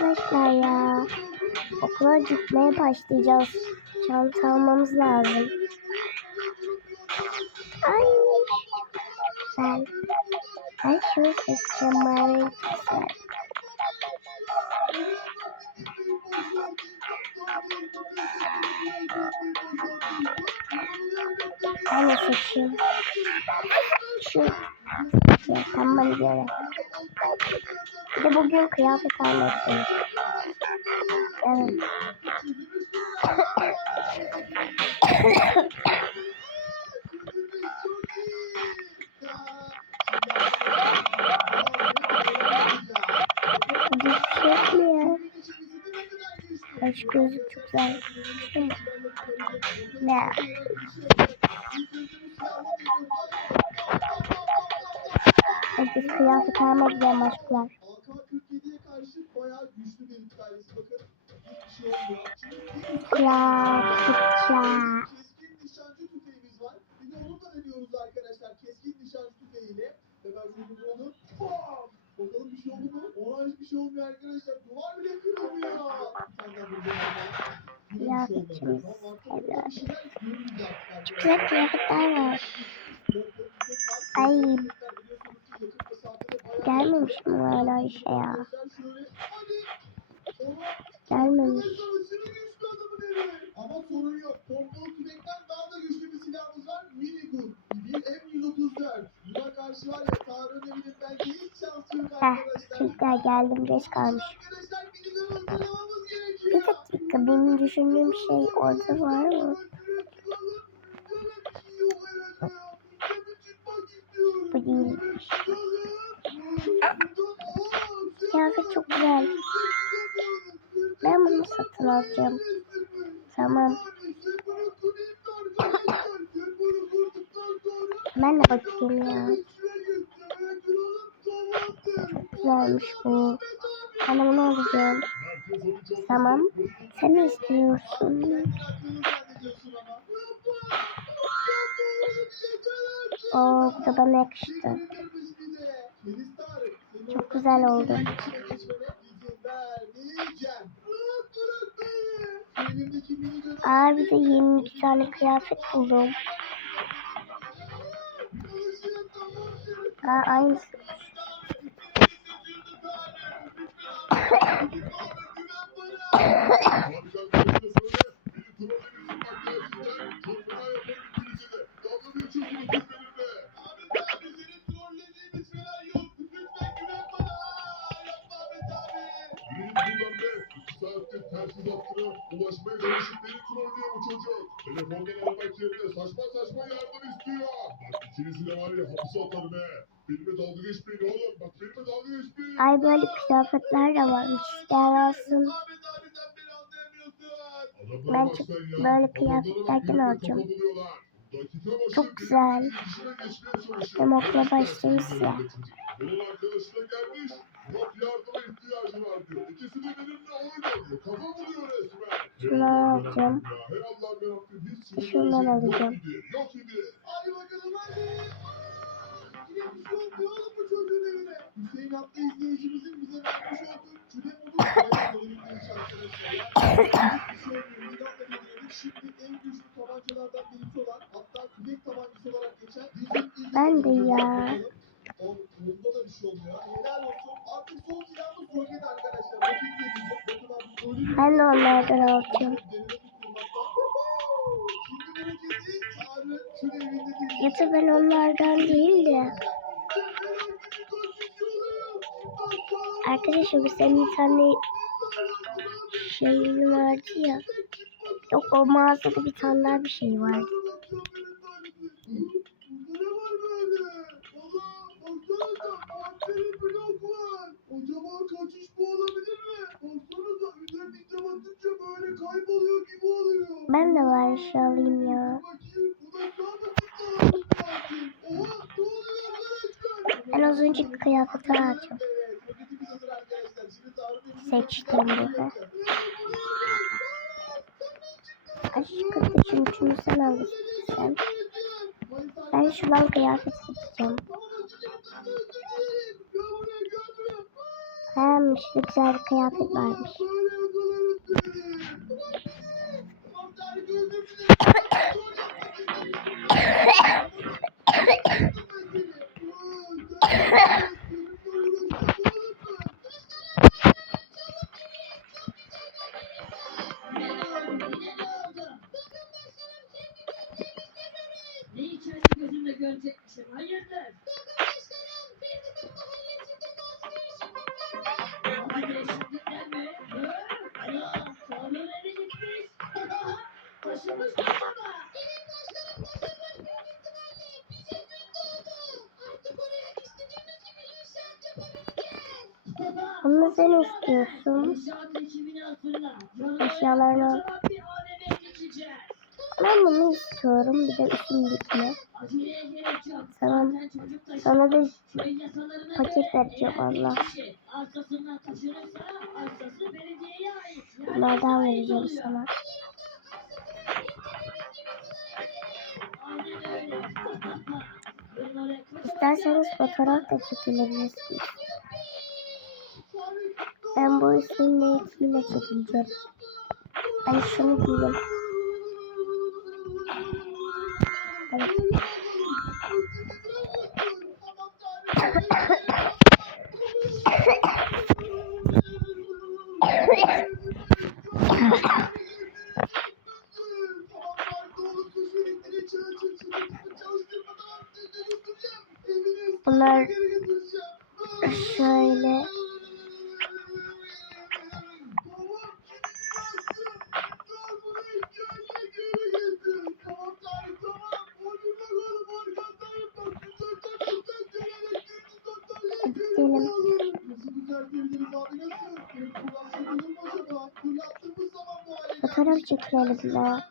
arkadaşlar ya. Okula gitmeye başlayacağız. Çanta almamız lazım. Ay güzel. Ben şunu seçeceğim. Mavi güzel. Ben de seçeyim. Şu. Tamam göre. Bir de bugün kıyafet almıştım. Evet. Düşecek mi ya? Aç gözlük çok güzel. Ne? Herkes kıyafet almak gidiyor aşklar. Kıyafetçi. Bakalım bir şey oldu mu? Ona hiçbir şey olmuyor arkadaşlar. Duvar bile kırılmıyor. Kıyafetçimiz. Evet. Çok güzel kıyafetler var. Ay. Gelmemiş mi hala işe ya? Gelmemiş. Ama sorun yok. Pompalı tüfekten daha da güçlü bir silahımız var. Minigun. Bir M134. Buna karşı var ya Tarık'ın evinin bence hiç şansı yok arkadaşlar. Çocuklar geldim geç kalmış. Bir dakika benim düşündüğüm şey orada var mı? Bu değilmiş. Kıyafet çok güzel. Ben bunu satın alacağım. Tamam. Ben de bakayım ya. Çok güzelmiş bu. Ben de bunu alacağım. Tamam. Sen ne istiyorsun? Oo, bu da bana yakıştı. Çok güzel oldu. Bir de 22 tane kıyafet buldum. Aynısı. Ulaşmaya çalışıp beni trollüyor bu çocuk. Telefondan aramak yerine saçma yardım istiyor. Bak ikinizi de var ya hapse atarım he. Benimle dalga geçmeyin oğlum. Bak benimle dalga geçmeyin. Ay böyle kıyafetler de varmış. İster alsın. Ben çok böyle kıyafetlerden alacağım. Çok güzel. Hem okula başlayız ya. Bunun arkadaşına gelmiş. Yok yardıma ihtiyacı var diyor. İkisi de benimle oyun oynuyor. Kafa buluyor resmen. Şunları alacağım. Hey Allah'ım yarabbim. Hiç Şundan alacağım. Yok idi. Hadi bakalım hadi. Yine bir şey olmuyor oğlum bu çocuğun evine. Hüseyin adlı izleyicimizin bize vermiş olduğu küre modu bayağı doyurmuş arkadaşlar. Şimdi en güçlü tabancalardan birisi olan hatta tüfek tabancası olarak geçen ben de ya. Bunda da bir şey olmuyor. Helal olsun. Artık son silahımız roket arkadaşlar. Roket gelecek. Ben de onlardan alacağım. Yoksa ben onlardan değil de. Arkadaşlar bu senin bir tane şeyin vardı ya. Yok o mağazada bir tane daha bir şey vardı. Acaba kaçış bu olabilir mi? Baksanıza üzerine batınca böyle kayboluyor gibi oluyor. Ben de var şu alayım ya. Ben az önce kıyafeti alacağım. Seçtiğim gibi. Aşkım şunu sen alırsın. Ben şundan kıyafet seçeceğim. Hem işte güzel bir kıyafet varmış. Ne içerisi gözümle görecekmişim. Hayırdır? Abi değişiklikler mi? Ya, sonra nereye gitmiş? Taşınmış mı acaba? Bunu sen istiyorsun. İnşaat ekibini hatırla. Eşyalarını. Kocaman bir aleme geçeceğiz. Ben bunu istiyorum. Bir de üstündekini. Aceleye gerek yok. Tamam. Zaten çocuk taşınmış. Sana da Köy yasalarına paket göre vereceğim eğer bir Allah. kişi arkasından taşınırsa arsası belediyeye ait. Yani Bunlardan ait vereceğim oluyor. sana. Aynen öyle. Bunları İsterseniz fotoğraf da çekilebilirsiniz. Ben bu üstündekiyle çekileceğim. Ben şunu giyeyim. Bunlar şöyle. Hadi gidelim. Fotoğraf çekilelim ya.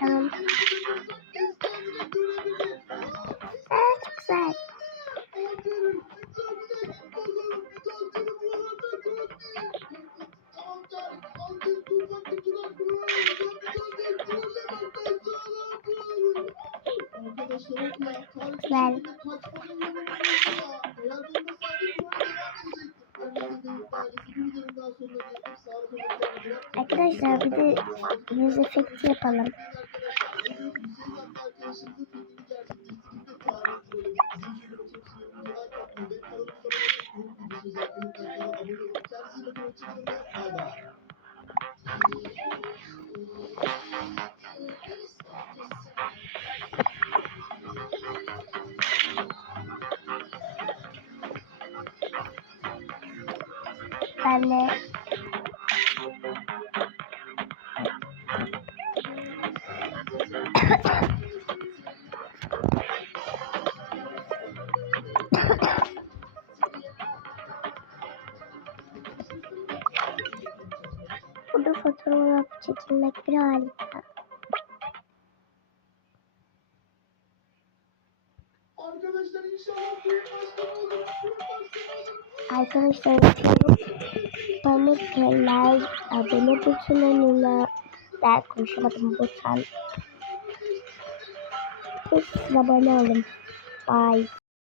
Tamam. Çok güzel. Güzel. Arkadaşlar bir de yüz efekti yapalım. Ben de burada fotoğraf çekilmek bir harika. Arkadaşlar inşallah büyük başkan olur. Arkadaşlar yapıyorum. Pamuklar, abone butonuna ben konuşamadım buton. Siz abone olun. Bye.